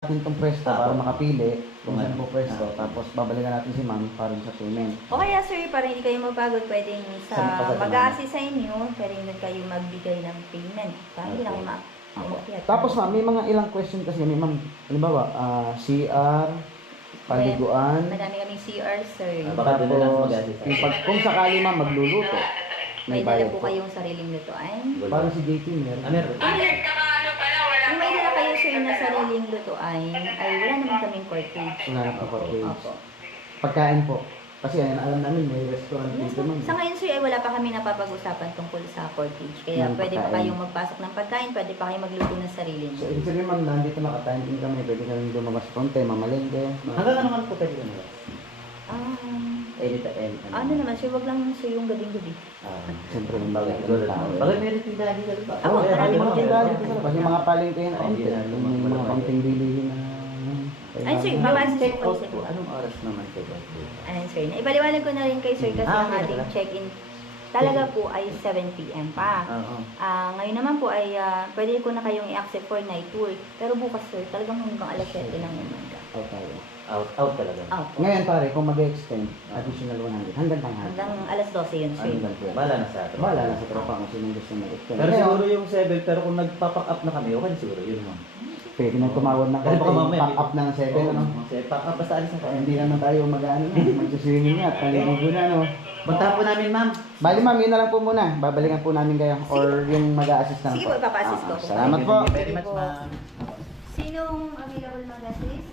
natin itong pwesto para makapili kung saan po pwesto. Tapos babalikan natin si ma'am para sa payment. O kaya sir, para hindi kayo mapagod, pwedeng sa mag-a-assist sa inyo, pwedeng doon kayo magbigay ng payment. Para hindi na kayo maumakyat. Tapos ma'am, may mga ilang question kasi may ma'am, halimbawa, CR, paliguan. Madami kaming CR sir. Baka doon na lang mag-assist. Kung sakali ma'am magluluto, May bayad dala po po. kayong sariling lutuan. Parang si JT meron. Meron. Kung may dala kayo sir na sariling lutuan, ay wala naman kaming cortage. Wala na po cortage. Opo. Pagkain po. Kasi alam namin may restaurant dito ma'am. Sa ngayon sir, ay wala pa kami napapag-usapan tungkol sa cortage. Kaya Ng pwede pa pagkain. kayong magpasok ng pagkain, pwede pa kayong magluto ng sarili So, niyo. ibig sabihin ma'am, nandito nakatayin din kami. Pwede kami lumabas konti, mamalengke. Hanggang ano nga po pwede ko nila? Anytime. Ano naman sir, wag lang sir yung gabing-gabi. Siyempre, yung bagay Bagay. ng tao. Bagay meron tindahan dito sa Ako, Oo, marami mga po. tindahan dito sa labas. Yung mga palengke yung Ay, konti. hindi na, Yung mga konting bilihin na... Ay, sir, babasis Check po out kayo po. sir. Anong oras naman check out po? Ayan sir, naibaliwanag ko na rin kay sir kasi ang okay, ating wala. check-in talaga po ay 7 p.m. pa. Oo. Ngayon naman po ay pwede ko na kayong i-accept for night tour. Pero bukas sir, talagang hanggang alas 7 ng umaga. Okay. Out talaga. Opo. Ngayon pare, kung mag-extend, additional 100. Hanggang tanghali. Hanggang alas 12 yun sir. Hanggang 12. Bala na sa atin. Wala na sa tropa kung sino gusto mag-extend. Pero Ngayon, siguro yung 7, pero kung nag-pack up na kami, okay siguro yun mo. pwede na tumawad ng Kasi baka konti. mamaya, Pack up ng 7, ano? Pack up, basta alis na kami. Hindi naman tayo mag-ano na. Mag-swimming na. Paliligo na, no? Puntahan po namin, ma'am. Bali ma'am, yun na lang po muna. Babalikan po namin kayo. Or yung mag-a-assist na lang Sige po, ipapa-assist ko. Salamat po. Thank you very much, ma'am. Sinong available mag-assist?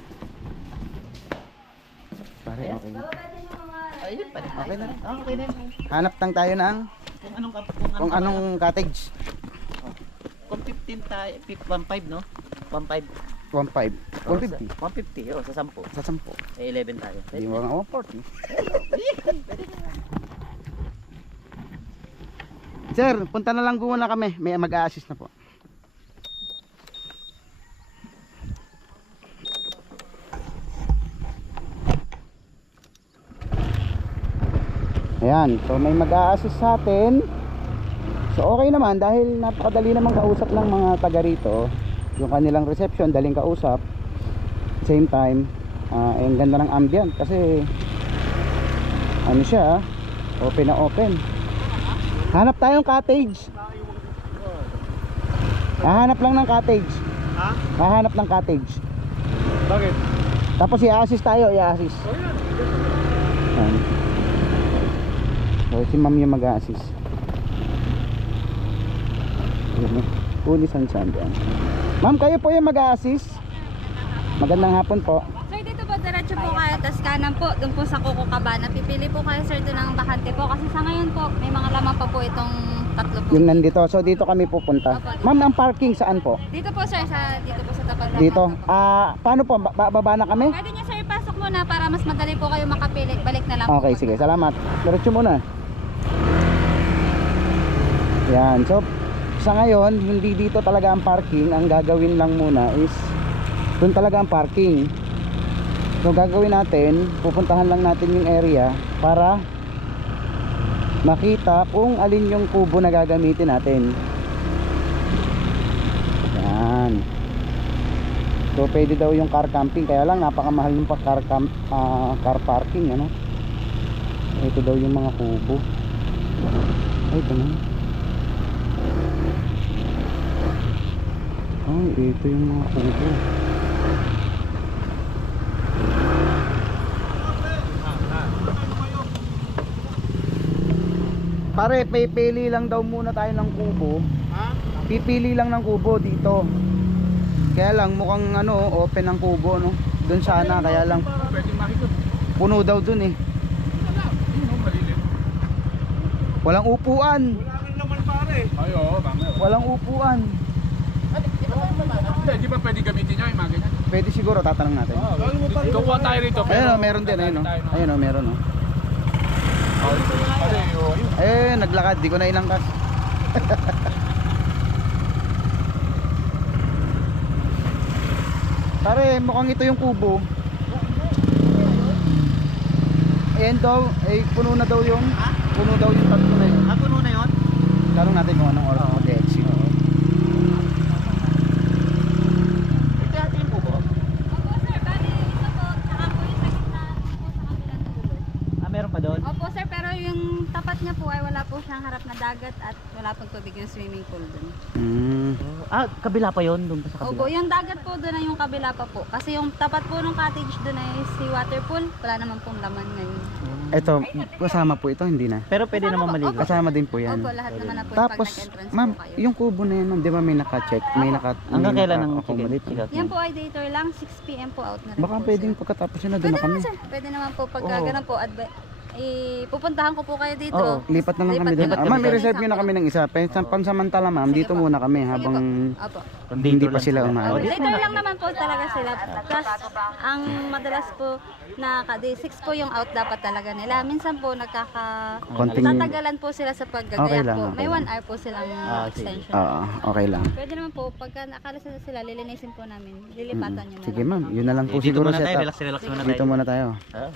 Pare, okay na. Bababatin mo mga... Ayun pa rin. Okay na. Okay na. Hanap tang tayo ng Kung anong cottage. Kung 15 tayo, 1.5 no? 1.5. 1.5. 150. 150, oh, sa 10. Sa 10. Eh, 11 tayo. Hindi mo nga 140. Sir, punta na lang muna kami. May mag-a-assist na po. Ayan, so may mag-a-assist sa atin. So okay naman dahil napakadali naman kausap ng mga taga rito. Yung kanilang reception, daling kausap. Same time, ang ganda ng ambient kasi ano siya, open na open. Hanap tayong cottage. Hahanap lang ng cottage. Ha? Hahanap ng cottage. Bakit? Tapos i-assist tayo, i-assist. Ayan. So si ma'am yung mag-assist. Pulis ang dyan. Ma'am, kayo po yung mag-assist. Magandang hapon po. Sir, dito po diretso po kayo, tas kanan po, doon po sa Coco Cabana. Pipili po kayo sir doon ng bakante po kasi sa ngayon po, may mga laman pa po itong tatlo po. Yung nandito. So dito kami pupunta. Ma'am, ang parking saan po? Dito po sir, dito po sa tapat ng Dito. bakante po. Paano po? Baba na kami? Pwede niyo sir, pasok muna para mas madali po kayo makapili. Balik na lang po. Okay, sige. Salamat. Diretso muna. Yan. So, sa ngayon, hindi dito talaga ang parking. Ang gagawin lang muna is doon talaga ang parking. So, gagawin natin, pupuntahan lang natin yung area para makita kung alin yung kubo na gagamitin natin. Yan. So, pwede daw yung car camping. Kaya lang, napakamahal yung car parking, ano? Ito daw yung mga kubo. Ay, ito na. Ay, ito yung mga kubo. Pare, pipili lang daw muna tayo ng kubo. Ha? Pipili lang ng kubo dito. Kaya lang mukhang ano, open ang kubo, no? Doon sana, kaya lang Pwede makikot. puno daw doon eh. Wala. Yun, malilim. Walang upuan. Wala rin naman pare. Ay, oo, mamaya. Walang upuan. Hindi, di ba pwede gamitin niya yung mga ganyan? Pwede siguro, tatanong natin. Kukuha tayo rito. Ayun oh, meron din, ayun oh. Ayun oh, meron oh. Eh, naglakad, di ko na inangkas. Pare, mukhang ito yung kubo. Ayan daw, eh puno na daw yung tatlo na yun. Puno na yun? Tanong natin kung anong oras mag-exit. Ito yung kubo. niya po ay wala po siyang harap na dagat at wala pong tubig yung swimming pool dun. Kabila pa yon doon pa sa Opo, kabila. yung dagat po doon ay yung kabila pa po. Kasi yung tapat po ng cottage doon ay si water pool. Wala naman pong laman ngayon. Ito, kasama po ito, hindi na. Pero pwede naman maligo. Kasama din po yan. Opo, lahat naman na po Tapos, pag nag-entrance ma'am, po kayo. yung kubo na yan, ma'am, di ba may naka-check? May Hanggang may kailan ang naka-accommodate? check-out? Yan po ay day tour lang, 6 p.m. po out na rin Baka po, pwedeng sir. pagkatapos yun na doon Pwede na kami. naman sir, pwede naman po pag Oo. ganun po, pupuntahan ko po kayo dito. Oo, lipat na lang kami doon. Lipat Ma'am, kami i-reserve doon nyo na sa kami ng isa. Pansamantala, ma'am, Sige dito po. muna kami Sige habang po. Opo. hindi pa sila umalis. Day tour lang naman po talaga sila. Plus, ang madalas po na day 6 po yung out dapat talaga nila. Minsan po Konting- tatagalan po sila sa paggagaya Okay lang, po. okay May lang. 1 hour po silang sige. extension. Oo, okay lang. Pwede naman po, pagka nakalis na sila, lilinisin po namin. Lilipatan nyo na Sige, lang. ma'am, yun na lang po Dito siguro muna tayo, setup. relax muna tayo. Dito muna tayo. Ah,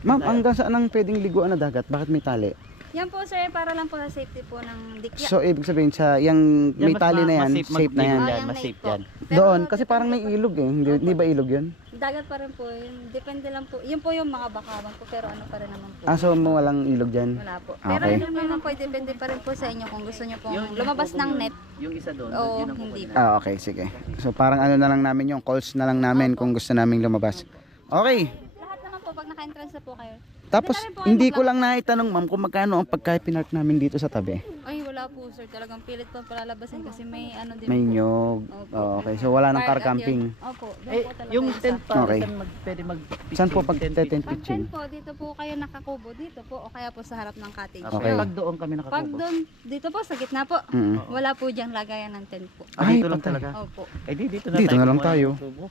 Ma'am, hanggang saan ang pwedeng liguan na dagat? Bakit may tali? Yan po sir, para lang po sa safety po ng dikya. So, ibig sabihin sa yung may tali na yan, safe na yan. Oh, yan, yung mas lake safe po. yan. Pero Doon, kasi parang may ilog eh. Hindi ba ilog yun? dagat pa rin po yun. Depende lang po. Yun po yung mga bakawan po, pero ano pa rin naman po. So walang ilog dyan? Wala po. Pero Okay. yun naman po, depende pa rin po sa inyo kung gusto nyo pong lumabas ng net Yung isa doon, o yun ang hindi po. Okay, sige. So parang ano na lang namin yung calls na lang namin kung gusto naming lumabas. Okay. Lahat naman po, pag naka-entrance na po kayo. Tapos, Pwede na rin po kayo hindi ko lang naitanong ma'am kung magkano ang pagka-pinark namin dito sa tabi. Ay, wala po sir. Talagang pilit po palalabasin kasi may ano din May po. nyog. Opo. Okay, so wala nang car Park at camping. yun. Opo, doon Eh, po talaga yung sa- tent pa, Okay. pwede mag Saan po pag tent Pag pitching? tent po, dito po kayo nakakubo dito po o kaya po sa harap ng cottage. Okay. Pag doon kami Pag nakakubo. doon, dito po sa gitna po, Mm. wala po diyang lagayan ng tent po. Ah, dito Ay, lang patay. talaga. Opo. Eh, dito Dito na lang kumuha tayo. ng tubo.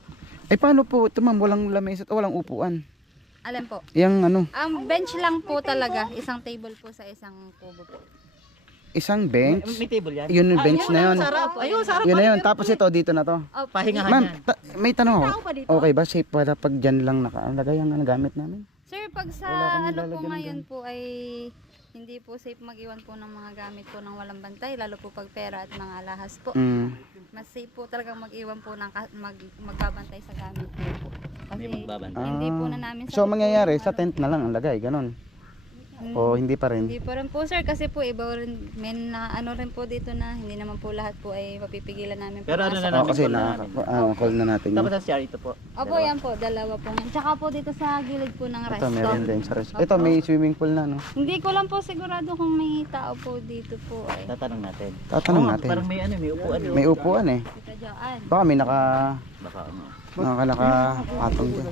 Eh paano po ito ma'am? Walang lamesa at walang upuan. Alam po. Yung ano, Ang bench lang po talaga, isang table po sa isang kubo po. isang bench. May table yan? Yun yung bench na yun. Sarap. Ayun, sarap. Yun na yun. Tapos ito, dito na to. Opo. Pahingahan Ma'am, yan. may tanong ako. Tao pa dito? Okay ba? Safe ba pag dyan lang nakalagay ang gamit namin? Sir, pag sa Wala kami ano po lalagyan ng ngayon po ay hindi po safe mag-iwan po ng mga gamit po ng walang bantay, lalo po pag pera at mga alahas po. Mm. Mas safe po talagang mag-iwan po ng magbabantay sa gamit po. Kasi May magbabantay. hindi po na namin So, sabi po mangyayari, yung sa ano. tent na lang ang lagay, ganun. O hindi pa rin? Hindi po rin po sir kasi po iba rin may na ano rin po dito na hindi naman po lahat po ay mapipigilan namin. Pero ano pumasok. na Oo, namin kasi call na namin. call na natin yun. Tapos sa CR ito po. Opo, yan po, dalawa po yan. Tsaka po dito sa gilid po ng Ito, resto. meron din sa rest. Ito, may swimming pool na, no? Hindi ko lang po sigurado kung may tao po dito po ay. Tatanong natin. Tatanong Oo, natin. Parang may ano, may upuan. May upuan eh. Dito dyan. Baka may Baka ano. nakapatong dyan.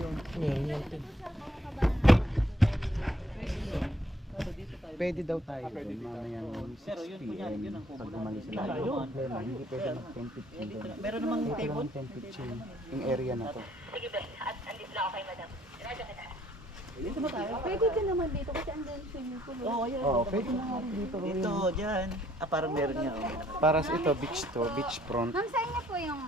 Pwede daw tayo doon, mamaya ng 6 p.m. pag umalis na tayo. Hindi pwede mag-10-15 doon. Meron namang table. 10-15 yung area na to. Pwede ka naman dito kasi andun swimming pool. Oo, ayan. Oo, pwede na nga rin dito. Dito, dyan. Parang meron niya. Oh, may Para sa ito, beach to, beach front. Ma'am, sa inyo po yung